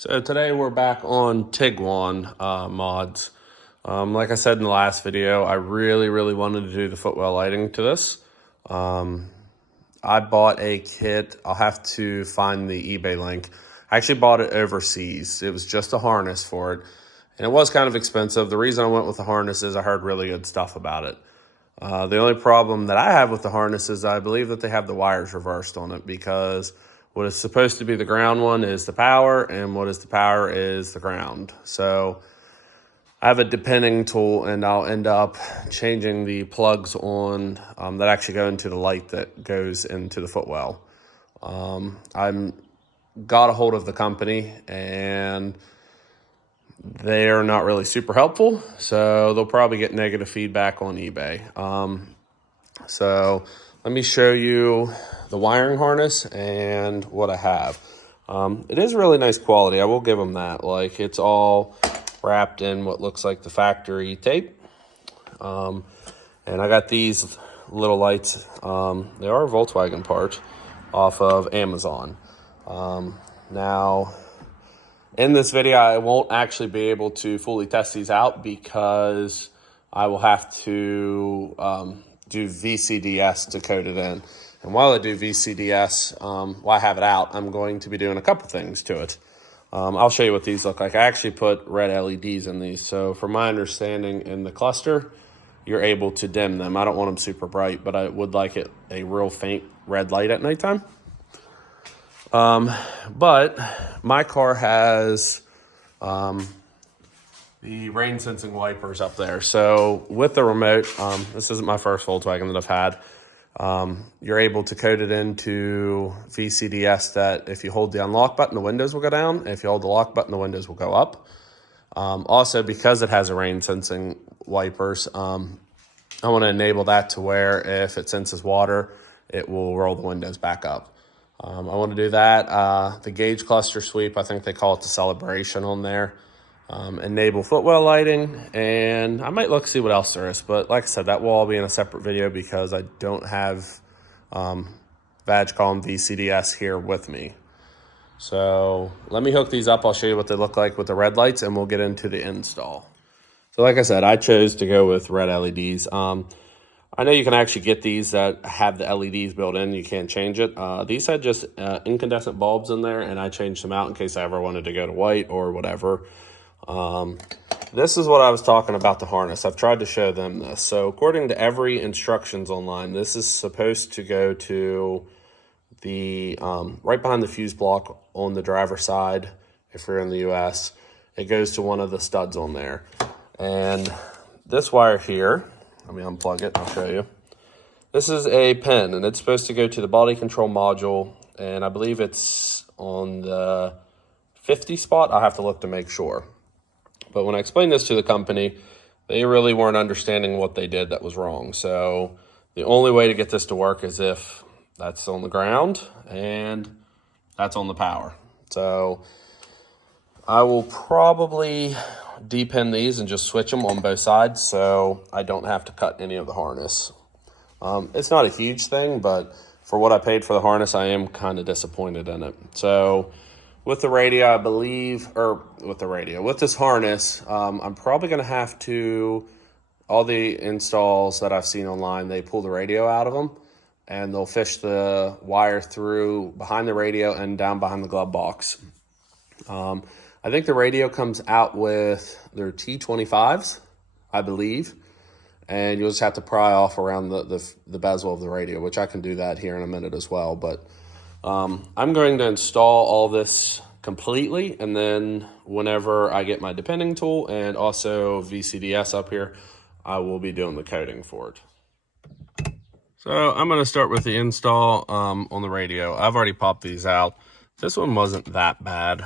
So today we're back on Tiguan mods. Like I said in the last video, I really wanted to do the footwell lighting to this. I bought a kit. I'll have to find the eBay link. I actually bought it overseas. It was just a harness for it, and it was kind of expensive. The reason I went with the harness is I heard really good stuff about it. The only problem that I have with the harness is I believe that they have the wires reversed on it, because what is supposed to be the ground one is the power, and what is the power is the ground. So I have a depending tool, and I'll end up changing the plugs on that actually go into the light that goes into the footwell. I'm got a hold of the company, and they're not really super helpful, so they'll probably get negative feedback on eBay. So let me show you the wiring harness and what I have. It is really nice quality, I will give them that. Like, it's all wrapped in what looks like the factory tape. And I got these little lights. They are a Volkswagen part off of Amazon. Now, in this video, I won't actually be able to fully test these out because I will have to do VCDS to code it in. And while I do VCDS, while I have it out, I'm going to be doing a couple things to it. I'll show you what these look like. I actually put red LEDs in these. So from my understanding, in the cluster, you're able to dim them. I don't want them super bright, but I would like it a real faint red light at nighttime. But my car has the rain sensing wipers up there. So with the remote, this isn't my first Volkswagen that I've had. You're able to code it into VCDS that if you hold the unlock button, the windows will go down. If you hold the lock button, the windows will go up. Also, because it has a rain sensing wipers, I want to enable that to where if it senses water, it will roll the windows back up. I want to do that. The gauge cluster sweep, I think they call it the celebration on there. Enable footwell lighting, and I might look see what else there is. But like I said, that will all be in a separate video because I don't have badge column VCDS here with me. So let me hook these up. I'll show you what they look like with the red lights, and we'll get into the install. So like I said, I chose to go with red LEDs. I know you can actually get these that have the LEDs built in. You can't change it. These had just incandescent bulbs in there, and I changed them out in case I ever wanted to go to white or whatever. This is what I was talking about, the harness. I've tried to show them this. So according to every instructions online, this is supposed to go to the right behind the fuse block on the driver's side. If you're in the US, it goes to one of the studs on there. And this wire here, let me unplug it, I'll show you. This is a pin, and it's supposed to go to the body control module, and I believe it's on the 50 spot. I'll have to look to make sure. But when I explained this to the company, they really weren't understanding what they did that was wrong. So the only way to get this to work is if that's on the ground and that's on the power. So I will probably depin these and just switch them on both sides so I don't have to cut any of the harness. It's not a huge thing, but for what I paid for the harness, I am kind of disappointed in it. So with the radio, I believe, or with this harness, I'm probably going to have to, all the installs that I've seen online, they pull the radio out of them, and they'll fish the wire through behind the radio and down behind the glove box. I think the radio comes out with their T25s, I believe, and you'll just have to pry off around the bezel of the radio, which I can do that here in a minute as well. But I'm going to install all this completely, and then whenever I get my depending tool and also VCDS up here, I will be doing the coding for it. So I'm going to start with the install on the radio. I've already popped these out. This one wasn't that bad.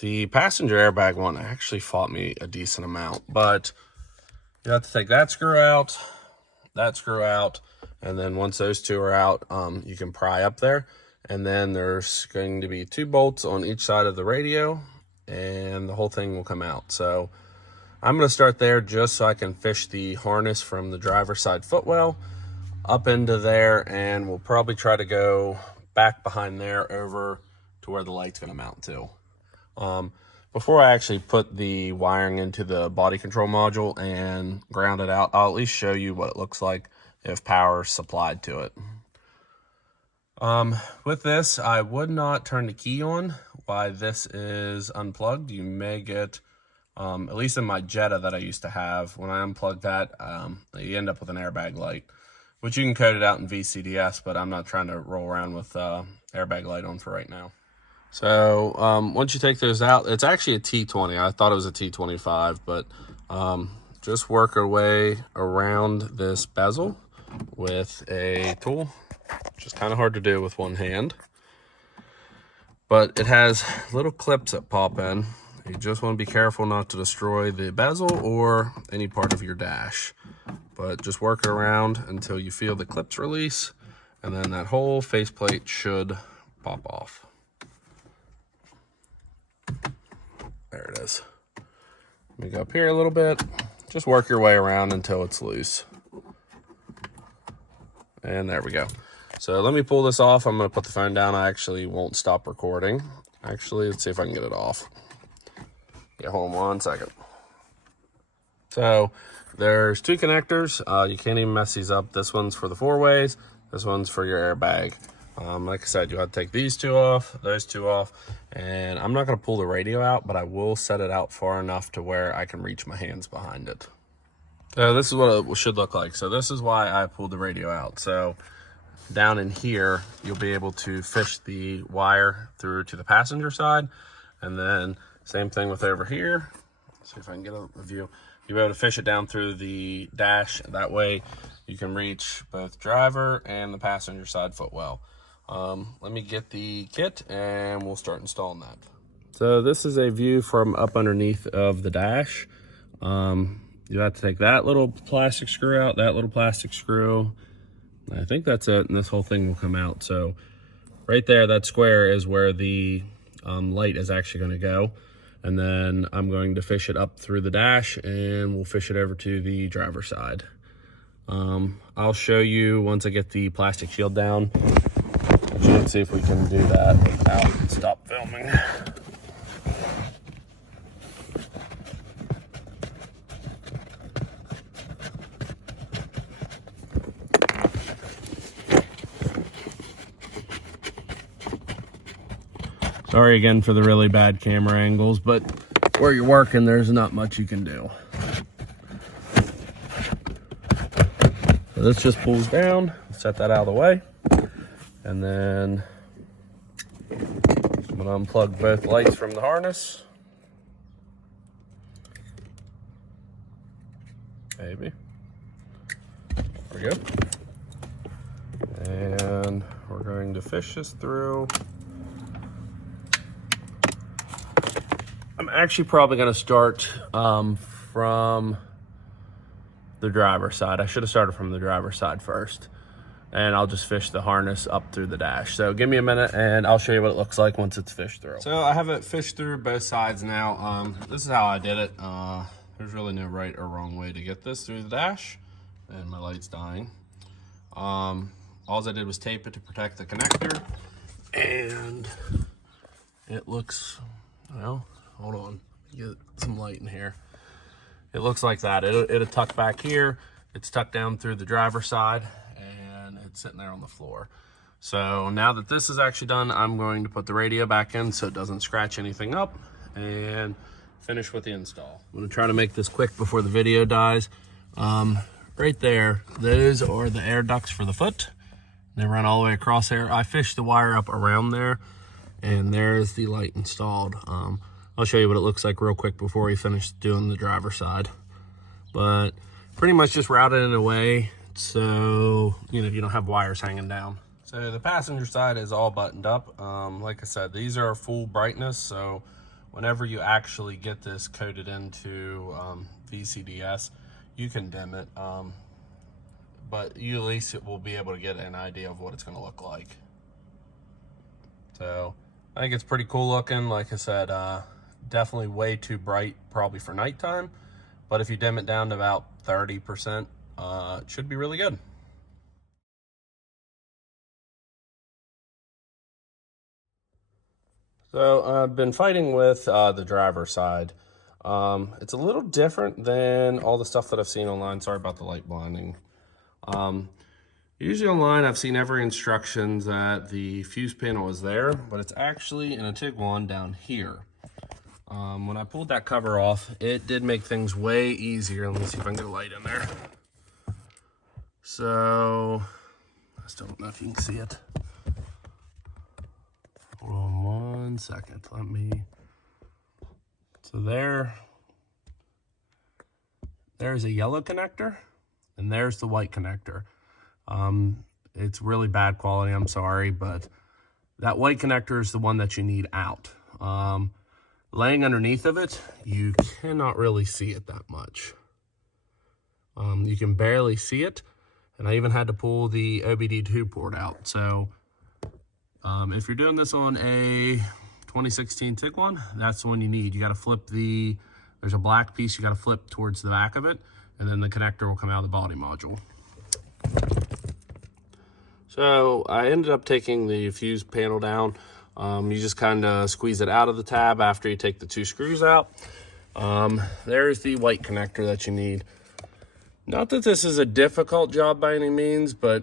The passenger airbag one actually fought me a decent amount, but you have to take that screw out, and then once those two are out, you can pry up there. And then there's going to be 2 bolts on each side of the radio, and the whole thing will come out. So I'm going to start there just so I can fish the harness from the driver's side footwell up into there, and we'll probably try to go back behind there over to where the light's going to mount to. Before I actually put the wiring into the body control module and ground it out, I'll at least show you what it looks like if power is supplied to it. With this, I would not turn the key on while this is unplugged. You may get, at least in my Jetta that I used to have, when I unplug that, you end up with an airbag light, which you can code it out in VCDS, but I'm not trying to roll around with airbag light on for right now. So once you take those out, it's actually a T20. I thought it was a T25, but just work our way around this bezel with a tool, which is kind of hard to do with one hand. But it has little clips that pop in. You just want to be careful not to destroy the bezel or any part of your dash. But just work it around until you feel the clips release, and then that whole faceplate should pop off. There it is. Let me go up here a little bit. Just work your way around until it's loose. And there we go. So let me pull this off. I'm going to put the phone down. I actually won't stop recording. Actually, let's see if I can get it off. Yeah, hold on 1 second. So there's 2 connectors. You can't even mess these up. This one's for the 4-ways. This one's for your airbag. Like I said, you have to take these 2 off, those 2 off, and I'm not going to pull the radio out, but I will set it out far enough to where I can reach my hands behind it. So this is what it should look like. So this is why I pulled the radio out. So down in here, you'll be able to fish the wire through to the passenger side, and then same thing with over here. Let's see if I can get a view. You'll be able to fish it down through the dash. That way you can reach both driver and the passenger side footwell. Let me get the kit and we'll start installing that. So this is a view from up underneath of the dash. You have to take that little plastic screw out, that little plastic screw. I think that's it, and this whole thing will come out. So right there, that square is where the light is actually going to go. And then I'm going to fish it up through the dash and we'll fish it over to the driver's side. I'll show you once I get the plastic shield down. Let's see if we can do that without stop filming. Sorry again for the really bad camera angles, but where you're working, there's not much you can do. So this just pulls down, set that out of the way. And then I'm gonna unplug both lights from the harness. Maybe. There we go. And we're going to fish this through. I'm actually probably gonna start from the driver's side. I should have started from the driver's side first. And I'll just fish the harness up through the dash. So give me a minute and I'll show you what it looks like once it's fished through. So I have it fished through both sides now. This is how I did it. There's really no right or wrong way to get this through the dash. And my light's dying. All I did was tape it to protect the connector. And it looks, well, hold on, get some light in here. It looks like that. It'll tuck back here. It's tucked down through the driver's side. It's sitting there on the floor. So now that this is actually done, I'm going to put the radio back in so it doesn't scratch anything up and finish with the install. I'm going to try to make this quick before the video dies. Right there, those are the air ducts for the foot. They run all the way across there. I fished the wire up around there, and there's the light installed. I'll show you what it looks like real quick before we finish doing the driver's side. But pretty much just route it in a way so you don't have wires hanging down. So the passenger side is all buttoned up. Like I said, these are full brightness, so whenever you actually get this coded into VCDS, you can dim it, but you at least will be able to get an idea of what it's going to look like. So I think it's pretty cool looking. Like I said, definitely way too bright probably for nighttime, but if you dim it down to about 30%, it should be really good. So I've been fighting with the driver's side. It's a little different than all the stuff that I've seen online. Sorry about the light blinding. Usually online I've seen every instructions that the fuse panel is there, but it's actually in a Tiguan down here. When I pulled that cover off, it did make things way easier. Let me see if I can get a light in there. So, I still don't know if you can see it. Hold on 1 second. So there's a yellow connector, and there's the white connector. It's really bad quality, I'm sorry, but that white connector is the one that you need out. Laying underneath of it, you cannot really see it that much. You can barely see it, and I even had to pull the OBD2 port out. So if you're doing this on a 2016 Tiguan, that's the one you need. You got to flip there's a black piece you got to flip towards the back of it, and then the connector will come out of the body module. So I ended up taking the fuse panel down. You just kind of squeeze it out of the tab after you take the 2 screws out. There's the white connector that you need. Not that this is a difficult job by any means, but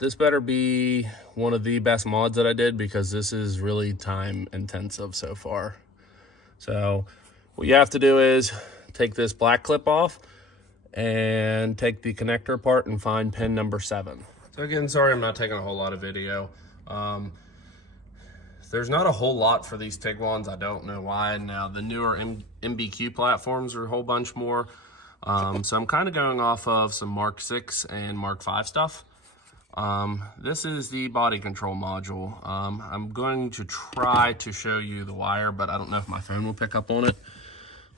this better be one of the best mods that I did, because this is really time intensive so far. So what you have to do is take this black clip off and take the connector apart and find pin number 7. So again, sorry I'm not taking a whole lot of video. There's not a whole lot for these Tiguans. I don't know why. Now the newer MBQ platforms are a whole bunch more. So I'm kind of going off of some Mark 6 and Mark 5 stuff. This is the body control module. I'm going to try to show you the wire, but I don't know if my phone will pick up on it.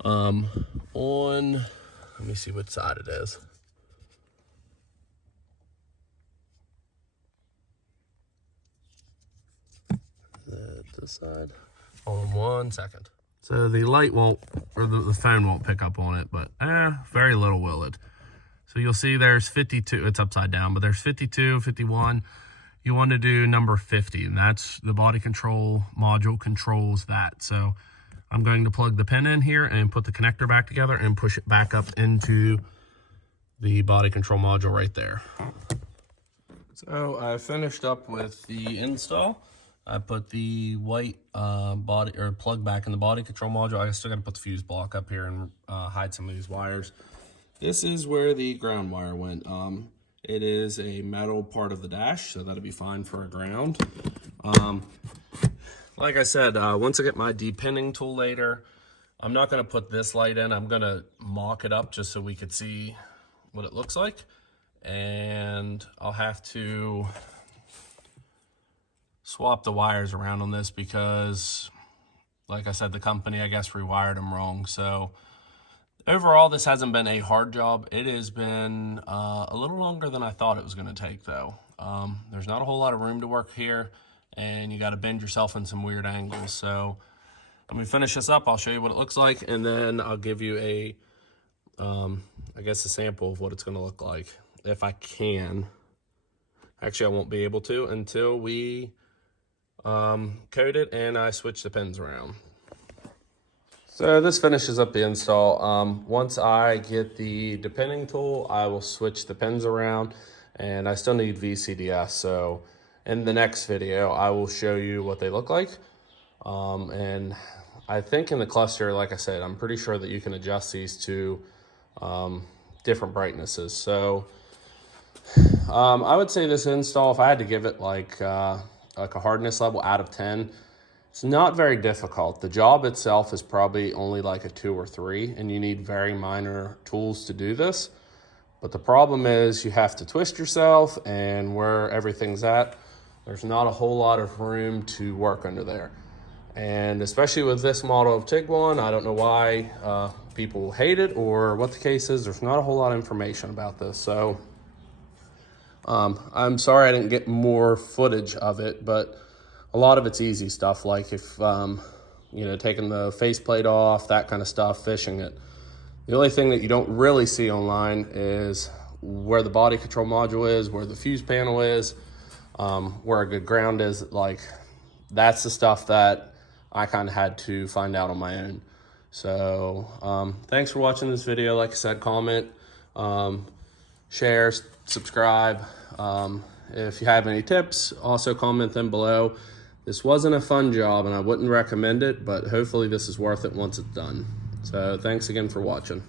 Let me see what side it is. This side. Hold on 1 second. So the light won't, or the phone won't pick up on it, but very little will it. So you'll see there's 52, it's upside down, but there's 52, 51. You want to do number 50, and that's the body control module controls that. So I'm going to plug the pin in here and put the connector back together and push it back up into the body control module right there. So I finished up with the install. I put the white body or plug back in the body control module. I still got to put the fuse block up here and hide some of these wires. This is where the ground wire went. It is a metal part of the dash, so that'll be fine for a ground. Like I said, once I get my depinning tool later, I'm not going to put this light in. I'm going to mock it up just so we could see what it looks like. And I'll have to swap the wires around on this because, like I said, the company, I guess, rewired them wrong. So overall, this hasn't been a hard job. It has been a little longer than I thought it was going to take, though. There's not a whole lot of room to work here, and you got to bend yourself in some weird angles. So let me finish this up. I'll show you what it looks like, and then I'll give you a, I guess, a sample of what it's going to look like, if I can. Actually, I won't be able to until we code it and I switch the pins around. So this finishes up the install. Once I get the depinning tool, I will switch the pins around, and I still need VCDS. So in the next video, I will show you what they look like. And I think in the cluster, like I said, I'm pretty sure that you can adjust these to different brightnesses. So I would say this install, if I had to give it like a hardness level out of 10, it's not very difficult. The job itself is probably only like a 2 or 3, and you need very minor tools to do this. But the problem is you have to twist yourself, and where everything's at, there's not a whole lot of room to work under there. And especially with this model of Tiguan, I don't know why people hate it or what the case is. There's not a whole lot of information about this. So I'm sorry I didn't get more footage of it, but a lot of it's easy stuff, like if, you know, taking the faceplate off, that kind of stuff, fishing it. The only thing that you don't really see online is where the body control module is, where the fuse panel is, where a good ground is. Like, that's the stuff that I kind of had to find out on my own. So thanks for watching this video. Like I said, comment, share, subscribe. If you have any tips, also comment them below. This wasn't a fun job and I wouldn't recommend it, but hopefully this is worth it once it's done. So thanks again for watching.